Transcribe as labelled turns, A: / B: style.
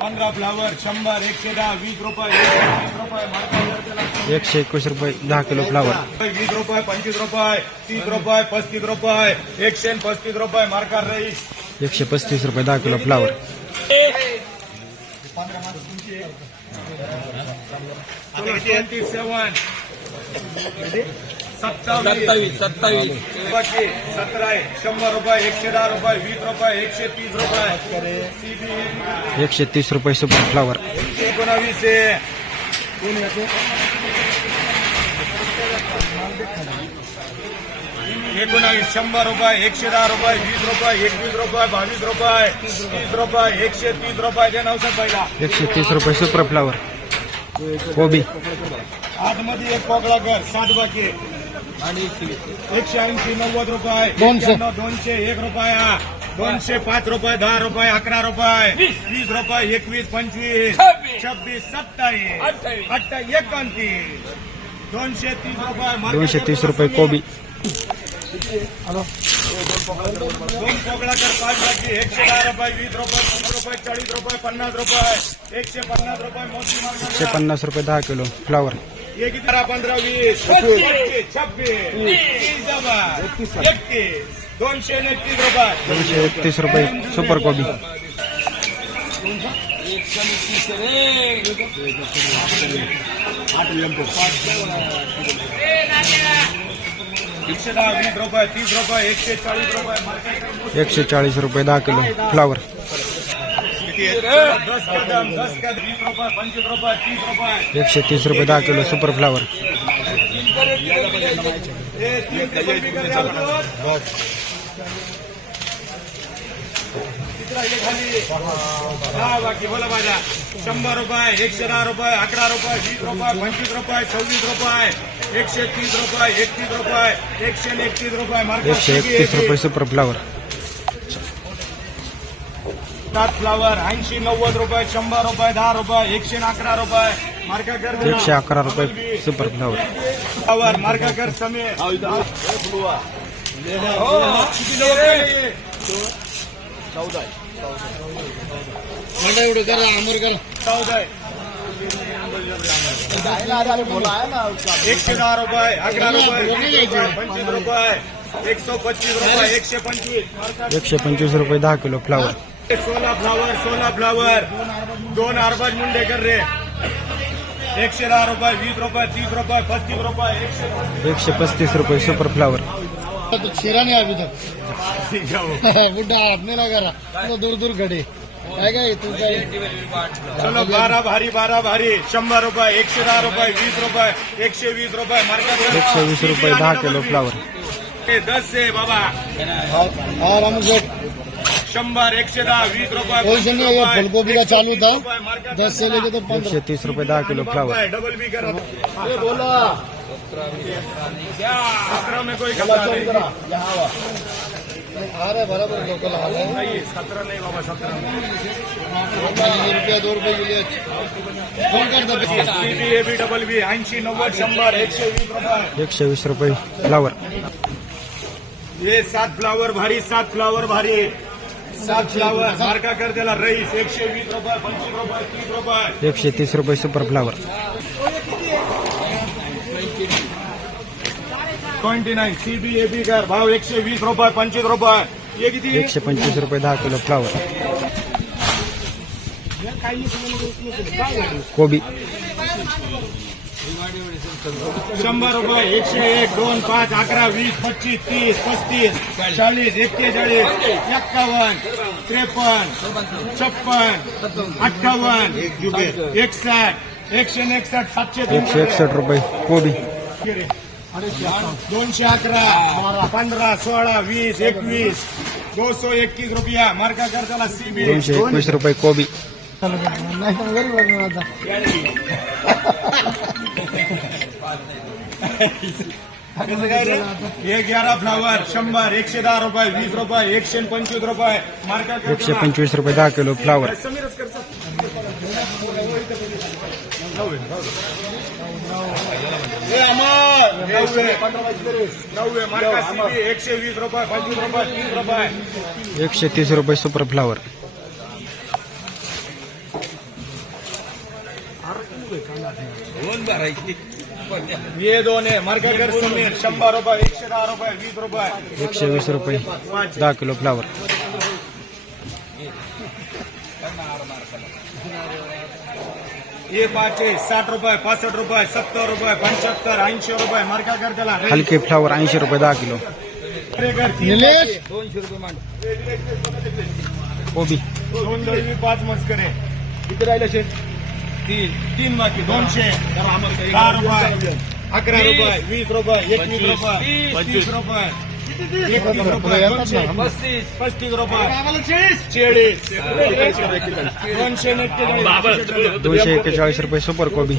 A: पंधरा फ्लावर शंभर एकशे दहा वीस रुपये रुपये
B: एकशे एकवीस रुपये दहा किलो फ्लावर.
A: वीस रुपये पंचवीस रुपये तीस रुपये पस्तीस रुपये एकशे पस्तीस रुपये मार्कार रईस
B: एकशे पस्तीस रुपये दहा किलो फ्लावर.
A: ट्वेंटी सेवन सत्तावीस
C: सत्तावीस.
A: बाकी सतरा शंभर रुपये एकशे दहा रुपये वीस रुपये एकशे तीस रुपये.
B: एकशे तीस रुपये सुपर फ्लावर.
A: एकोणावीस एकोणावीस शंभर रुपये एकशे दहा रुपये वीस रुपये एकवीस रुपये बावीस रुपये तीस रुपये एकशे तीस रुपये. दे नवसात पहिला.
B: एकशे तीस रुपये सुपर फ्लावर. कोबी.
A: आतमध्ये एक पोकळा कर साठ बाकी. एकशे ऐंशी नव्वद रुपये.
C: दोनशे.
A: एक रुपया. दोनशे पाच रुपये दहा रुपये अकरा रुपये. वीस. रुपये एकवीस पंचवीस.
C: छब्बीस.
A: छब्बीस सत्तावीस.
C: अठ्ठावीस.
A: एकोणतीस. दोनशे तीस रुपये.
B: दोनशे तीस रुपये कोबी.
A: दोन पाच बाकी. एकशे दहा रुपये वीस रुपये पंधरा रुपये चाळीस रुपये पन्नास रुपये. एकशे पन्नास रुपये मोठी
B: एकशे पन्नास रुपये दहा किलो. फ्लावर
A: वीस छब्बीस एकतीस दोनशे एकतीस रुपये।
B: दोनशे एकतीस रुपये सुपर कोबी
A: एकशे चाळीस रुपये।
B: दहा किलो फ्लावर
A: दस कदम दस कदम वीस रुपये पंचवीस रुपये तीस रुपये
B: एकशे तीस रुपये दहा किलो सुपर फ्लावर
A: हे तीन टेबल बिगर द्या बघ. तिसरा हे खाली दहा बाकी बोला माझ्या शंभर रुपये एकशे दहा रुपये अकरा रुपये वीस रुपये पंचवीस रुपये सव्वीस रुपये एकशे तीस रुपये एकतीस रुपये एकशे आणि एकतीस रुपये मार्केट
B: एकशे एकतीस रुपये सुपर फ्लावर
A: सात फ्लावर ऐंशी नव्वद रुपये शंभर रुपये दहा रुपये एकशे अकरा रुपये. मार्का कर
B: एकशे अकरा रुपये सुपर फ्लावर
A: फ्लावर मार्का कर समीर. हो?
C: मला एवढं करा अमर करा.
A: चौदा. एकशे दहा रुपये अकरा रुपये वीस रुपये पंचवीस रुपये एकशे पच्चीस रुपये एकशे पंचवीस.
B: एकशे पंचवीस रुपये दहा किलो फ्लावर
A: सोळा फ्लावर सोळा फ्लावर. दोन अरबाज मुंडे कर रे. एकशे दहा रुपये वीस रुपये तीस रुपये पस्तीस रुपये एकशे
B: पस्तीस रुपये सुपर फ्लावर
C: तो शिरा नहीं अभी तक बुढ़ा हाथ नहीं लगा रहा तो दूर दूर काय
A: चलो बारा भारी बारा भारी. शंभर रुपये एकशे दहा रुपये वीस रुपये एकशे वीस रुपये. मार्केट
B: एकशे वीस रुपये दहा किलो फ्लावर
A: दस से बाबा.
C: और हम
A: शंभर एकशे दहा वीस रुपये
C: कोई से नहीं चालू था। दस से लेके तो पंद्रह।
B: एकशे तीस रुपये दहा किलो फ्लावर
A: डबल भी कर
C: ये बोला।
A: सत्रह में कोई खतरा नहीं।
C: अरे बराबर लोकल हाल है।
A: नहीं सत्रह नहीं बाबा सत्रह
C: रुपया दो रुपये के लिए। फ़ोन कर दो।
A: B A B double B ऐंशी नव्वद शंभर एकशे वीस रुपये।
B: एकशे वीस रुपये फ्लावर
A: ये सात फ्लावर भारी सात फ्लावर भारी। फ्लावर मार्का कर त्याला रईस एकशे वीस रुपये पंचवीस रुपये तीस रुपये.
B: एकशे तीस रुपये super flower
A: twenty nine C B A B कर भाव एकशे वीस रुपये पंचवीस रुपये. किती?
B: एकशे पंचवीस रुपये दहा किलो फ्लावर कोबी.
A: शंभर रुपये एकशे एक दोन पाच अकरा वीस पच्चीस तीस पस्तीस चाळीस एक्केचाळीस एक्कावन्न त्रेपन्न छप्पन अठ्ठावन्न एकसष्ट एकशे एकसष्ट सातशे
B: एकशे एकसष्ट रुपये कोबी
A: दोनशे अकरा पंधरा सोळा वीस एकवीस दोनशे एकवीस रुपया मार्का कर त्याला सीबी
B: दोनशे एकवीस रुपये कोबी
C: नहीं तो गरीब आदमी
A: ग्यारा फ्लावर शंभर एकशे दहा रुपये वीस रुपये एकशे पंचवीस रुपये. मार्का कर
B: एकशे. पंचवीस रुपये दहा किलो फ्लावर
A: हे एकशे वीस रुपये पंचवीस रुपये तीस रुपये.
B: एकशे तीस रुपये सुपर फ्लावर
A: हे दोन आहे मार्केटर समीर शंभर रुपये एकशे दहा रुपये वीस रुपये।
B: एकशे वीस रुपये
A: पाच
B: दहा किलो फ्लावर।
A: पाच साठ रुपये पासष्ट रुपये सत्तर रुपये पंच्याहत्तर ऐंशी रुपये मार्का कर त्याला
B: हलके फ्लावर ऐंशी रुपये दहा किलो।
A: दोनशे रुपये मान
B: कोबी
A: दोन दोन पाच मस्करे किती राहिले शेत तीन तीन बाकी दोनशे दहा रुपये अकरा रुपये वीस रुपये एकवीस रुपये पंचवीस रुपये दोनशे पस्तीस पस्तीस रुपये चाळीस दोनशे एक्केचाळीस
B: दोनशे एक्केचाळीस रुपये सुपर कोबी